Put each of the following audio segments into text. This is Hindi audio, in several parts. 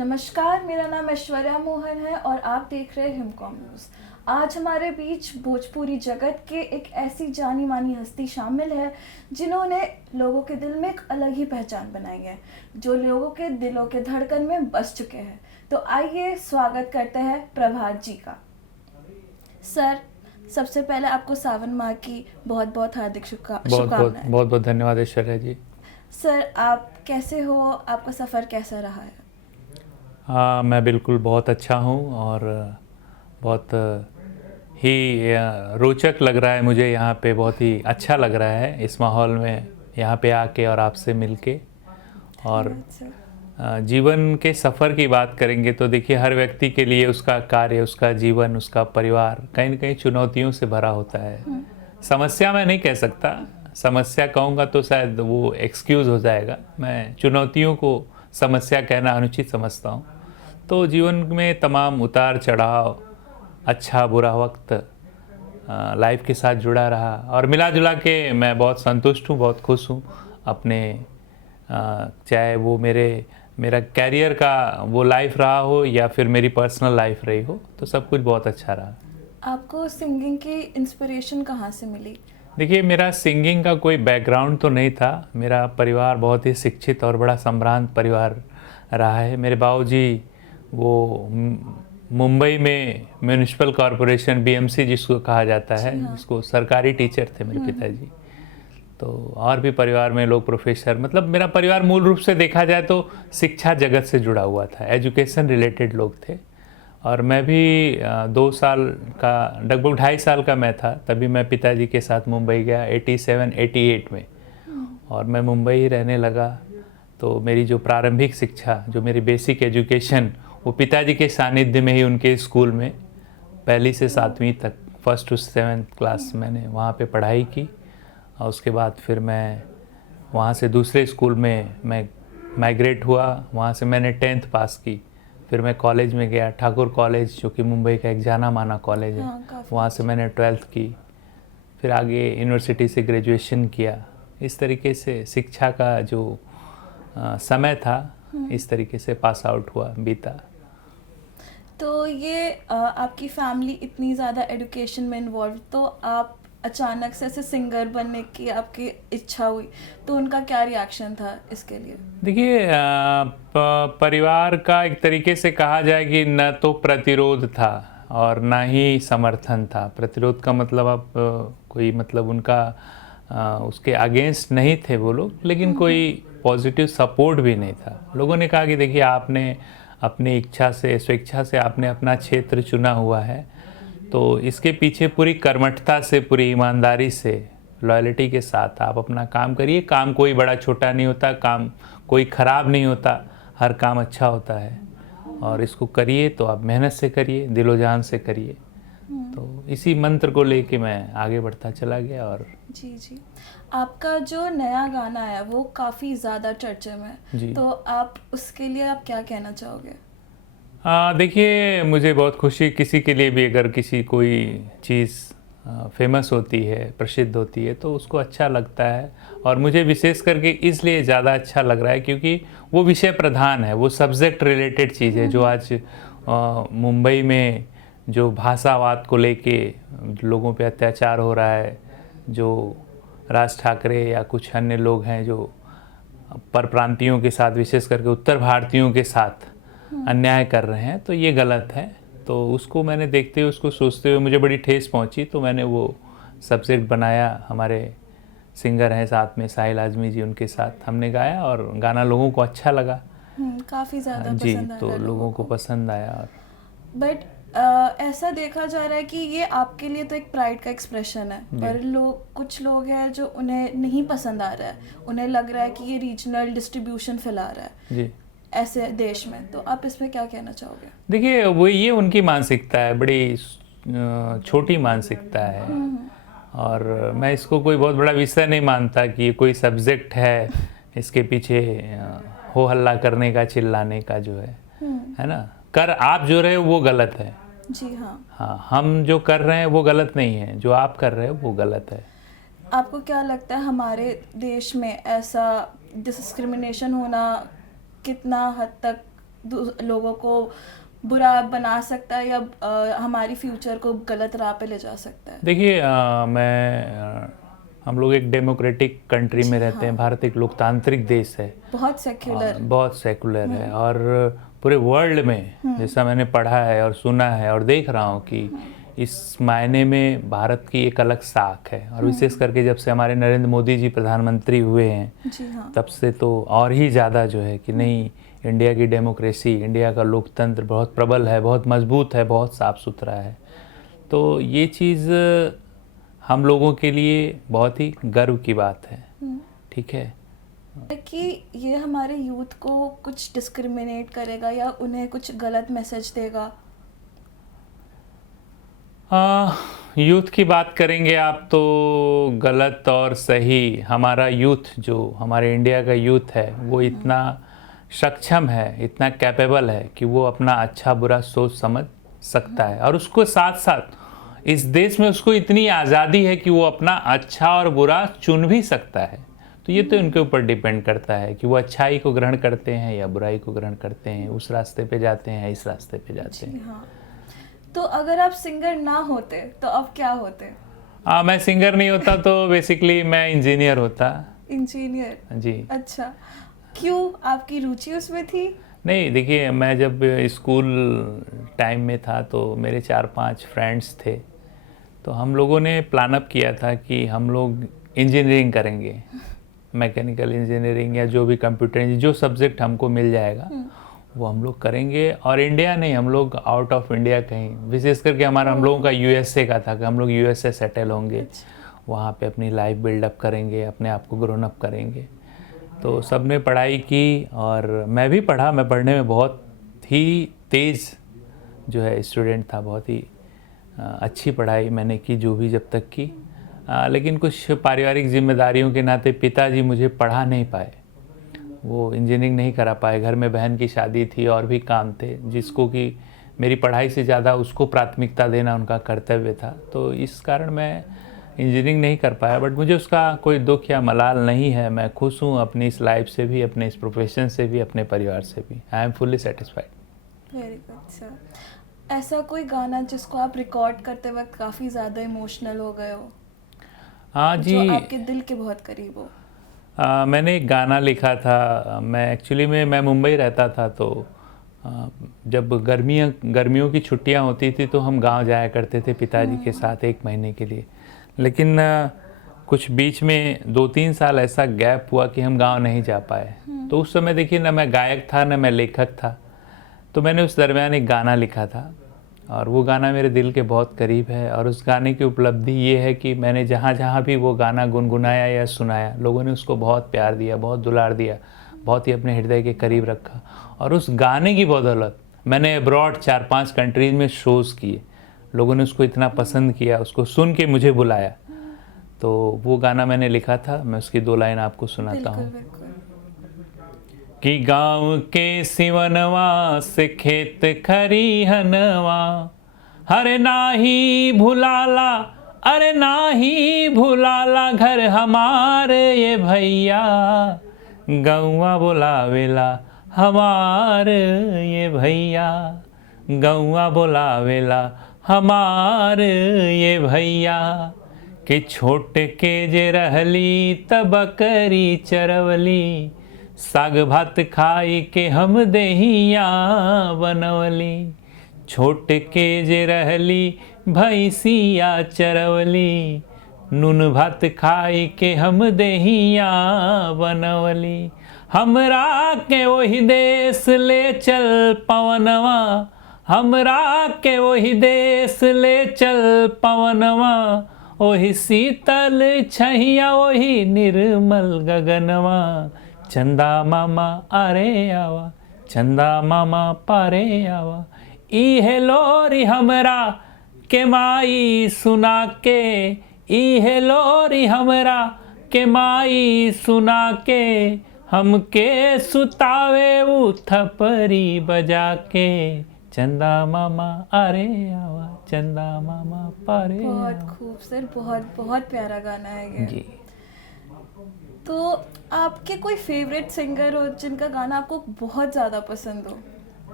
नमस्कार, मेरा नाम ऐश्वर्या मोहन है और आप देख रहे हैं हिमकॉम न्यूज़। आज हमारे बीच भोजपुरी जगत के एक ऐसी जानी मानी हस्ती शामिल है जिन्होंने लोगों के दिल में एक अलग ही पहचान बनाई है, जो लोगों के दिलों के धड़कन में बस चुके हैं। तो आइए स्वागत करते हैं प्रभात जी का। सर, सबसे पहले आपको सावन माह की बहुत बहुत हार्दिक शुभकामनाएं। बहुत बहुत धन्यवाद ऐश्वर्या जी। सर, आप कैसे हो? आपका सफ़र कैसा रहा है? हाँ, मैं बिल्कुल बहुत अच्छा हूँ और बहुत ही रोचक लग रहा है मुझे। यहाँ पे बहुत ही अच्छा लग रहा है इस माहौल में यहाँ पे आके और आपसे मिलके। और जीवन के सफ़र की बात करेंगे तो देखिए, हर व्यक्ति के लिए उसका कार्य, उसका जीवन, उसका परिवार कहीं न कहीं चुनौतियों से भरा होता है। समस्या मैं नहीं कह सकता, समस्या कहूँगा तो शायद वो एक्सक्यूज़ हो जाएगा। मैं चुनौतियों को समस्या कहना अनुचित समझता हूँ। तो जीवन में तमाम उतार चढ़ाव, अच्छा बुरा वक्त लाइफ के साथ जुड़ा रहा और मिला जुला के मैं बहुत संतुष्ट हूँ, बहुत खुश हूँ अपने चाहे वो मेरा कैरियर का वो लाइफ रहा हो या फिर मेरी पर्सनल लाइफ रही हो, तो सब कुछ बहुत अच्छा रहा। आपको सिंगिंग की इंस्पिरेशन कहाँ से मिली? देखिए, मेरा सिंगिंग का कोई बैकग्राउंड तो नहीं था। मेरा परिवार बहुत ही शिक्षित और बड़ा संभ्रांत परिवार रहा है। मेरे बाबूजी वो मुंबई में म्यूनिसिपल कॉरपोरेशन बीएमसी जिसको कहा जाता है, जिसको सरकारी टीचर थे मेरे पिताजी। तो और भी परिवार में लोग प्रोफेसर, मतलब मेरा परिवार मूल रूप से देखा जाए तो शिक्षा जगत से जुड़ा हुआ था, एजुकेशन रिलेटेड लोग थे। और मैं भी 2 साल का, लगभग 2.5 साल का मैं था तभी मैं पिताजी के साथ मुंबई गया 87-88 में। और मैं मुंबई ही रहने लगा। तो मेरी जो प्रारंभिक शिक्षा, जो मेरी बेसिक एजुकेशन, वो पिताजी के सानिध्य में ही उनके स्कूल में 1ली से 7वीं तक, 1st to 7th क्लास मैंने वहाँ पे पढ़ाई की। और उसके बाद फिर मैं वहाँ से दूसरे स्कूल में मैं माइग्रेट हुआ। वहाँ से मैंने 10th पास की। फिर मैं कॉलेज में गया, ठाकुर कॉलेज, जो कि मुंबई का एक जाना माना कॉलेज है। वहाँ से मैंने 12th की। फिर आगे यूनिवर्सिटी से ग्रेजुएशन किया। इस तरीके से शिक्षा का जो समय था, इस तरीके से पास आउट हुआ, बीता। तो ये आपकी फैमिली इतनी ज़्यादा एजुकेशन में इन्वॉल्व, तो आप अचानक से ऐसे सिंगर बनने की आपकी इच्छा हुई, तो उनका क्या रिएक्शन था इसके लिए? देखिए, परिवार का एक तरीके से कहा जाए कि न तो प्रतिरोध था और ना ही समर्थन था। प्रतिरोध का मतलब आप कोई मतलब उनका उसके अगेंस्ट नहीं थे वो लोग, लेकिन कोई पॉजिटिव सपोर्ट भी नहीं था। लोगों ने कहा कि देखिए, आपने अपनी इच्छा से, स्वेच्छा से आपने अपना क्षेत्र चुना हुआ है, तो इसके पीछे पूरी कर्मठता से, पूरी ईमानदारी से, लॉयल्टी के साथ आप अपना काम करिए। काम कोई बड़ा छोटा नहीं होता, काम कोई ख़राब नहीं होता, हर काम अच्छा होता है। और इसको करिए तो आप मेहनत से करिए, दिलो जान से करिए। तो इसी मंत्र को लेके मैं आगे बढ़ता चला गया। और जी, आपका जो नया गाना है वो काफ़ी ज़्यादा चर्चे में है, तो आप उसके लिए आप क्या कहना चाहोगे? देखिए, मुझे बहुत खुशी, किसी के लिए भी अगर किसी कोई चीज़ फेमस होती है, प्रसिद्ध होती है, तो उसको अच्छा लगता है। और मुझे विशेष करके इसलिए ज़्यादा अच्छा लग रहा है क्योंकि वो विषय प्रधान है, वो सब्जेक्ट रिलेटेड चीज़ है। जो आज मुंबई में जो भाषावाद को लेके लोगों पे अत्याचार हो रहा है, जो राज ठाकरे या कुछ अन्य लोग हैं जो परप्रांतियों के साथ, विशेष करके उत्तर भारतीयों के साथ अन्याय कर रहे हैं, तो ये गलत है। तो उसको मैंने देखते हुए, उसको सोचते हुए मुझे बड़ी ठेस पहुंची, तो मैंने वो सब्जेक्ट बनाया। हमारे सिंगर हैं साथ में, साहिल आज़मी जी, उनके साथ हमने गाया और गाना लोगों को अच्छा लगा। काफ़ी ज़्यादा जी, पसंद आया तो लोगों को पसंद आया। और बट ऐसा देखा जा रहा है कि ये आपके लिए तो एक प्राइड का एक्सप्रेशन है, पर कुछ लोग हैं जो उन्हें नहीं पसंद आ रहा है, उन्हें लग रहा है कि ये रीजनल डिस्ट्रीब्यूशन फैला रहा है जी ऐसे देश में। तो आप इसमें क्या कहना चाहोगे? देखिए, वो ये उनकी मानसिकता है, बड़ी छोटी मानसिकता है। और मैं इसको कोई बहुत बड़ा विषय नहीं मानता कि ये कोई सब्जेक्ट है, इसके पीछे हो हल्ला करने का, चिल्लाने का जो है ना। कर आप जो रहे हो वो गलत है। जी हाँ, हम जो कर रहे हैं वो गलत नहीं है, जो आप कर रहे हो वो गलत है। आपको क्या लगता है हमारे देश में ऐसा डिस्क्रिमिनेशन होना कितना हद तक लोगों को बुरा बना सकता है या हमारी फ्यूचर को गलत राह पे ले जा सकता है? देखिए हम लोग एक डेमोक्रेटिक कंट्री में रहते हैं। भारत एक लोकतांत्रिक देश है, बहुत सेक्युलर। बहुत सेकुलर है, और पूरे वर्ल्ड में जैसा मैंने पढ़ा है और सुना है और देख रहा हूँ कि इस मायने में भारत की एक अलग साख है। और विशेष करके जब से हमारे नरेंद्र मोदी जी प्रधानमंत्री हुए हैं, जी हाँ। तब से तो और ही ज़्यादा जो है कि नहीं, इंडिया की डेमोक्रेसी, इंडिया का लोकतंत्र बहुत प्रबल है, बहुत मजबूत है, बहुत साफ़ सुथरा है। तो ये चीज़ हम लोगों के लिए बहुत ही गर्व की बात है। ठीक है कि ये हमारे यूथ को कुछ डिस्क्रिमिनेट करेगा या उन्हें कुछ गलत मैसेज देगा? यूथ की बात करेंगे आप तो गलत और सही, हमारा यूथ, जो हमारे इंडिया का यूथ है, वो इतना सक्षम है, इतना कैपेबल है कि वो अपना अच्छा बुरा सोच समझ सकता है। और उसको साथ साथ इस देश में उसको इतनी आज़ादी है कि वो अपना अच्छा और बुरा चुन भी सकता है। तो ये तो उनके ऊपर डिपेंड करता है कि वो अच्छाई को ग्रहण करते हैं या बुराई को ग्रहण करते हैं, उस रास्ते पे जाते हैं, इस रास्ते पे जाते हैं। हाँ। तो अगर आप सिंगर ना होते तो अब क्या होते? मैं सिंगर नहीं होता तो बेसिकली मैं इंजीनियर होता। इंजीनियर? जी। अच्छा, क्यों? आपकी रुचि उसमें थी? नहीं, देखिए, मैं जब स्कूल टाइम में था तो मेरे 4-5 फ्रेंड्स थे, तो हम लोगों ने प्लान अप किया था कि हम लोग इंजीनियरिंग करेंगे, मैकेनिकल इंजीनियरिंग या जो भी कंप्यूटर इंजीनियरिंग, जो सब्जेक्ट हमको मिल जाएगा वो हम लोग करेंगे। और इंडिया नहीं, हम लोग आउट ऑफ इंडिया कहीं, विशेष करके हम लोगों का यूएसए का था कि हम लोग यूएसए सेटल होंगे, वहाँ पे अपनी लाइफ बिल्डअप करेंगे, अपने आप को ग्रोन अप करेंगे। तो सब ने पढ़ाई की और मैं भी पढ़ा। मैं पढ़ने में बहुत ही तेज़ जो है स्टूडेंट था, बहुत ही अच्छी पढ़ाई मैंने की, जो भी जब तक की। लेकिन कुछ पारिवारिक जिम्मेदारियों के नाते पिताजी मुझे पढ़ा नहीं पाए, वो इंजीनियरिंग नहीं करा पाए। घर में बहन की शादी थी और भी काम थे, जिसको कि मेरी पढ़ाई से ज़्यादा उसको प्राथमिकता देना उनका कर्तव्य था। तो इस कारण मैं इंजीनियरिंग नहीं कर पाया, बट मुझे उसका कोई दुख या मलाल नहीं है। मैं खुश हूँ अपनी इस लाइफ से भी, अपने इस प्रोफेशन से भी, अपने परिवार से भी। I am fully satisfied. Very good sir. ऐसा कोई गाना जिसको आप रिकॉर्ड करते वक्त काफ़ी ज़्यादा इमोशनल हो गए हो? हाँ जी, जो आपके दिल के बहुत करीब हो? मैंने एक गाना लिखा था। मैं एक्चुअली मैं मुंबई रहता था, तो जब गर्मियों की छुट्टियां होती थी तो हम गांव जाया करते थे पिताजी के साथ 1 महीने के लिए। लेकिन कुछ बीच में 2-3 साल ऐसा गैप हुआ कि हम गांव नहीं जा पाए। तो उस समय देखिए, ना मैं गायक था ना मैं लेखक था, तो मैंने उस दरमियान एक गाना लिखा था और वो गाना मेरे दिल के बहुत करीब है। और उस गाने की उपलब्धि ये है कि मैंने जहाँ जहाँ भी वो गाना गुनगुनाया या सुनाया, लोगों ने उसको बहुत प्यार दिया, बहुत दुलार दिया, बहुत ही अपने हृदय के करीब रखा। और उस गाने की बदौलत मैंने अब्रॉड 4-5 कंट्रीज़ में शोज़ किए, लोगों ने उसको इतना पसंद किया, उसको सुन के मुझे बुलाया। तो वो गाना मैंने लिखा था, मैं उसकी 2 लाइन आपको सुनाता हूँ। कि गाँव के सिवनवा से खेत खरिहनवा, हरे नाही भुलाला, अरे नाही भुलाला घर हमारे ये भैया, गौवा बोलावेला हमारे ये भैया, गौवा बोलावेला हमारे ये भैया। कि छोट के जे रहली त बकरी चरवली, साग भात खाई के हम देहिया बनवली। छोट के जे रहली भैंसिया चरवली, नून भात खाई के हम देहिया बनवली। हमरा के वही देश ले चल पवनवा, हमरा के वही देश ले चल पवनवा, वही शीतल छहिया वही निर्मल गगनवा। चंदा मामा आरे आवा, चंदा मामा पारे आवा, इहे लोरी हमरा के माई सुना के, इहे लोरी हमरा के माई सुना के, हमके सुतावे उ थपरी बजा के। चंदा मामा आरे आवा, चंदा मामा पारे। बहुत खूब सर, बहुत बहुत प्यारा गाना है ये जी। तो आपके कोई फेवरेट सिंगर हो जिनका गाना आपको बहुत ज़्यादा पसंद हो?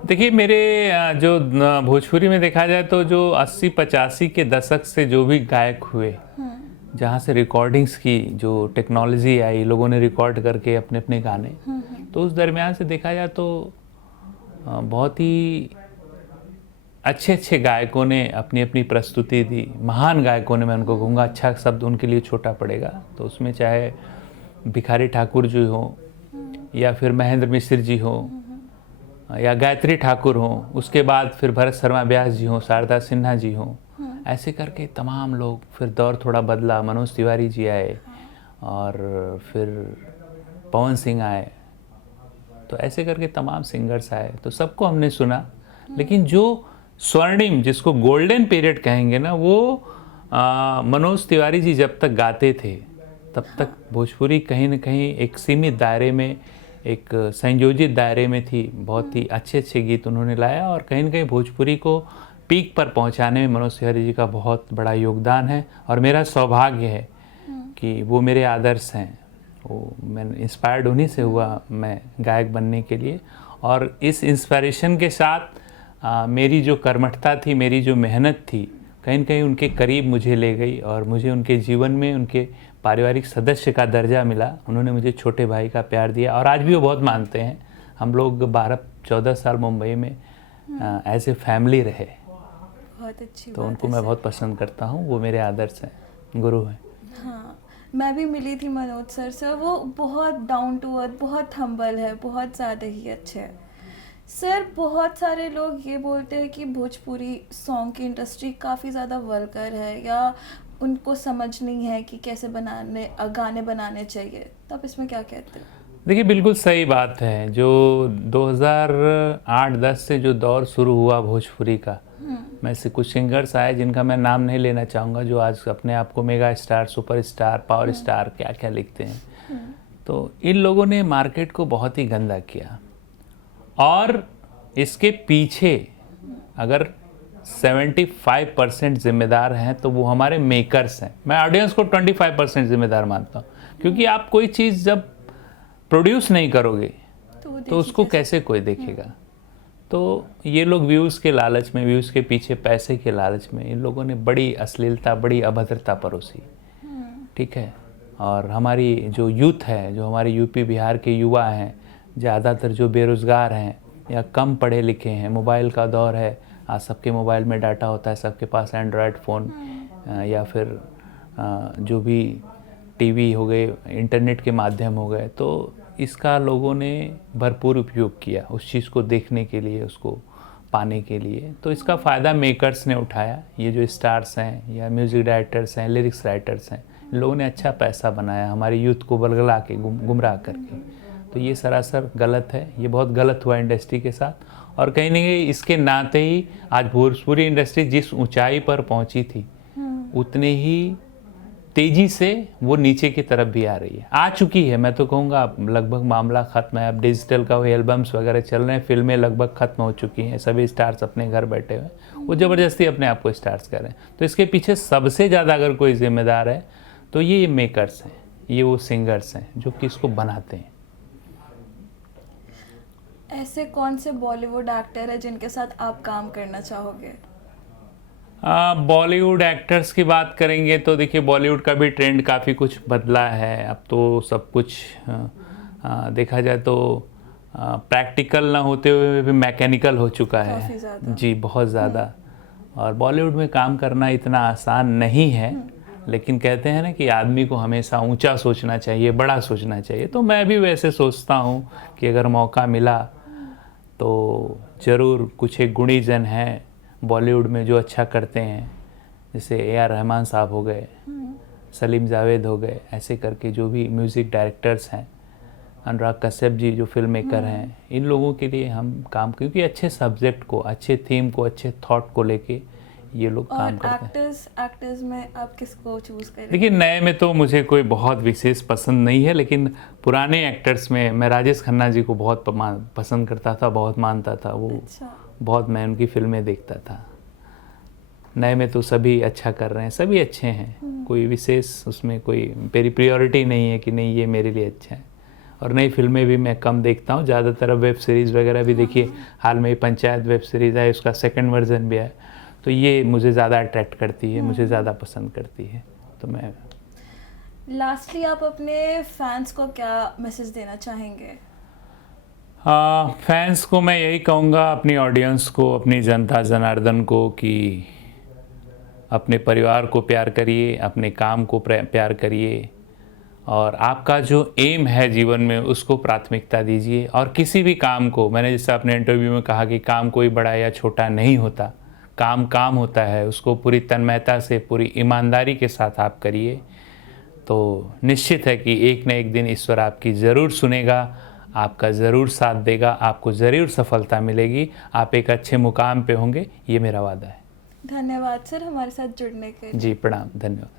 देखिए मेरे जो भोजपुरी में देखा जाए तो जो 80-85 के दशक से जो भी गायक हुए, जहाँ से रिकॉर्डिंग्स की जो टेक्नोलॉजी आई, लोगों ने रिकॉर्ड करके अपने अपने गाने, तो उस दरमियान से देखा जाए तो बहुत ही अच्छे अच्छे गायकों ने अपनी अपनी प्रस्तुति दी। महान गायकों ने, मैं उनको कहूँगा, अच्छा शब्द उनके लिए छोटा पड़ेगा, तो उसमें चाहे भिखारी ठाकुर जी हो, या फिर महेंद्र मिश्र जी हो, या गायत्री ठाकुर हो, उसके बाद फिर भरत शर्मा व्यास जी हो, शारदा सिन्हा जी हो, ऐसे करके तमाम लोग। फिर दौर थोड़ा बदला, मनोज तिवारी जी आए और फिर पवन सिंह आए, तो ऐसे करके तमाम सिंगर्स आए, तो सबको हमने सुना। लेकिन जो स्वर्णिम, जिसको गोल्डन पीरियड कहेंगे ना, वो मनोज तिवारी जी जब तक गाते थे तब तक भोजपुरी कहीं ना कहीं एक सीमित दायरे में, एक संयोजित दायरे में थी। बहुत ही अच्छे अच्छे गीत उन्होंने लाया और कहीं ना कहीं भोजपुरी को पीक पर पहुंचाने में मनोज तिवारी जी का बहुत बड़ा योगदान है। और मेरा सौभाग्य है कि वो मेरे आदर्श हैं। वो मैं इंस्पायर्ड उन्हीं से हुआ मैं गायक बनने के लिए। और इस इंस्पायरेशन के साथ मेरी जो कर्मठता थी, मेरी जो मेहनत थी, कहीं न कहीं उनके करीब मुझे ले गई और मुझे उनके जीवन में उनके पारिवारिक सदस्य का दर्जा मिला। उन्होंने मुझे छोटे भाई का प्यार दिया और आज भी वो बहुत मानते हैं। हम लोग 12-14 साल मुंबई में एज ए फैमिली रहे, बहुत अच्छी तो बात उनको है मैं सर। बहुत पसंद करता हूँ। वो मेरे आदर्श हैं, गुरु हैं। हाँ, मैं भी मिली थी मनोज सर से, वो बहुत डाउन टू अर्थ, बहुत हम्बल है, बहुत ज़्यादा ही अच्छे हैं सर। बहुत सारे लोग ये बोलते हैं कि भोजपुरी सॉन्ग की इंडस्ट्री काफ़ी ज़्यादा वल्गर है, या उनको समझ नहीं है कि कैसे गाने बनाने चाहिए, तो आप इसमें क्या कहते हैं? देखिए बिल्कुल सही बात है। जो 2008-10 से जो दौर शुरू हुआ भोजपुरी का, में से कुछ सिंगर्स आए जिनका मैं नाम नहीं लेना चाहूँगा, जो आज अपने आप को mega star, super star, power star क्या क्या लिखते हैं, तो इन लोगों ने मार्केट को बहुत ही गंदा किया। और इसके पीछे अगर 75% जिम्मेदार हैं तो वो हमारे मेकर्स हैं। मैं ऑडियंस को 25% जिम्मेदार मानता हूँ, क्योंकि आप कोई चीज़ जब प्रोड्यूस नहीं करोगे तो उसको कैसे कोई देखेगा। तो ये लोग व्यूज़ के लालच में, व्यूज़ के पीछे पैसे के लालच में, इन लोगों ने बड़ी अश्लीलता, बड़ी अभद्रता परोसी, ठीक है। और हमारी जो यूथ है, जो हमारे यूपी बिहार के युवा हैं, ज़्यादातर जो बेरोज़गार हैं या कम पढ़े लिखे हैं, मोबाइल का दौर है, आज सबके मोबाइल में डाटा होता है, सबके पास एंड्रॉयड फ़ोन या फिर जो भी टीवी हो गए, इंटरनेट के माध्यम हो गए, तो इसका लोगों ने भरपूर उपयोग किया उस चीज़ को देखने के लिए, उसको पाने के लिए। तो इसका फ़ायदा मेकर्स ने उठाया। ये जो स्टार्स हैं या म्यूज़िक डायरेक्टर्स हैं, लिरिक्स राइटर्स हैं, इन लोगों ने अच्छा पैसा बनाया हमारे यूथ को बलगला के, गुमराह करके। तो ये सरासर गलत है, ये बहुत गलत हुआ इंडस्ट्री के साथ। और कहीं ना कहीं इसके नाते ही आज भोजपुरी इंडस्ट्री जिस ऊंचाई पर पहुंची थी, उतने ही तेज़ी से वो नीचे की तरफ भी आ रही है, आ चुकी है। मैं तो कहूँगा लगभग मामला ख़त्म है। अब डिजिटल का वो एल्बम्स वगैरह चल रहे हैं, फिल्में लगभग ख़त्म हो चुकी हैं, सभी स्टार्स अपने घर बैठे हुए हैं, वो ज़बरदस्ती अपने आप को स्टार्स कर रहे हैं। तो इसके पीछे सबसे ज़्यादा अगर कोई जिम्मेदार है तो ये मेकर्स हैं, ये वो सिंगर्स हैं जो कि इसको बनाते हैं। ऐसे कौन से बॉलीवुड एक्टर है जिनके साथ आप काम करना चाहोगे? बॉलीवुड एक्टर्स की बात करेंगे तो देखिए बॉलीवुड का भी ट्रेंड काफ़ी कुछ बदला है। अब तो सब कुछ देखा जाए तो प्रैक्टिकल ना होते हुए भी मैकेनिकल हो चुका है जी, बहुत ज़्यादा। और बॉलीवुड में काम करना इतना आसान नहीं है, लेकिन कहते हैं ना कि आदमी को हमेशा ऊंचा सोचना चाहिए, बड़ा सोचना चाहिए। तो मैं भी वैसे सोचता हूँ कि अगर मौका मिला तो ज़रूर कुछ एक गुणीजन हैं बॉलीवुड में जो अच्छा करते हैं, जैसे AR रहमान साहब हो गए, सलीम जावेद हो गए, ऐसे करके जो भी म्यूज़िक डायरेक्टर्स हैं, अनुराग कश्यप जी जो फिल्म मेकर हैं, इन लोगों के लिए हम काम, क्योंकि अच्छे सब्जेक्ट को, अच्छे थीम को, अच्छे थॉट को लेके ये लोग काम करते हैं। एक्टर्स में आप किसको चूज़ करेंगे? देखिए नए में तो मुझे कोई बहुत विशेष पसंद नहीं है, लेकिन पुराने एक्टर्स में मैं राजेश खन्ना जी को बहुत पसंद करता था, बहुत मानता था। वो अच्छा। बहुत मैं उनकी फिल्में देखता था। नए में तो सभी अच्छा कर रहे हैं, सभी अच्छे हैं, कोई विशेष उसमें कोई मेरी प्रायोरिटी नहीं है कि नहीं ये मेरे लिए अच्छा है। और नई फिल्में भी मैं कम देखता हूँ, ज़्यादातर अब वेब सीरीज़ वगैरह भी देखिए, हाल में ही पंचायत वेब सीरीज़ है, उसका सेकंड वर्जन भी है, तो ये मुझे ज़्यादा अट्रैक्ट करती है, मुझे ज़्यादा पसंद करती है। तो मैं लास्टली आप अपने फैंस को क्या मैसेज देना चाहेंगे? फैंस को मैं यही कहूँगा, अपनी ऑडियंस को, अपनी जनता जनार्दन को, कि अपने परिवार को प्यार करिए, अपने काम को प्यार करिए, और आपका जो एम है जीवन में उसको प्राथमिकता दीजिए। और किसी भी काम को, मैंने जैसे अपने इंटरव्यू में कहा कि काम कोई बड़ा या छोटा नहीं होता, काम काम होता है, उसको पूरी तन्मयता से, पूरी ईमानदारी के साथ आप करिए, तो निश्चित है कि एक न एक दिन ईश्वर आपकी ज़रूर सुनेगा, आपका ज़रूर साथ देगा, आपको ज़रूर सफलता मिलेगी, आप एक अच्छे मुकाम पे होंगे, ये मेरा वादा है। धन्यवाद सर हमारे साथ जुड़ने के लिए। जी प्रणाम, धन्यवाद।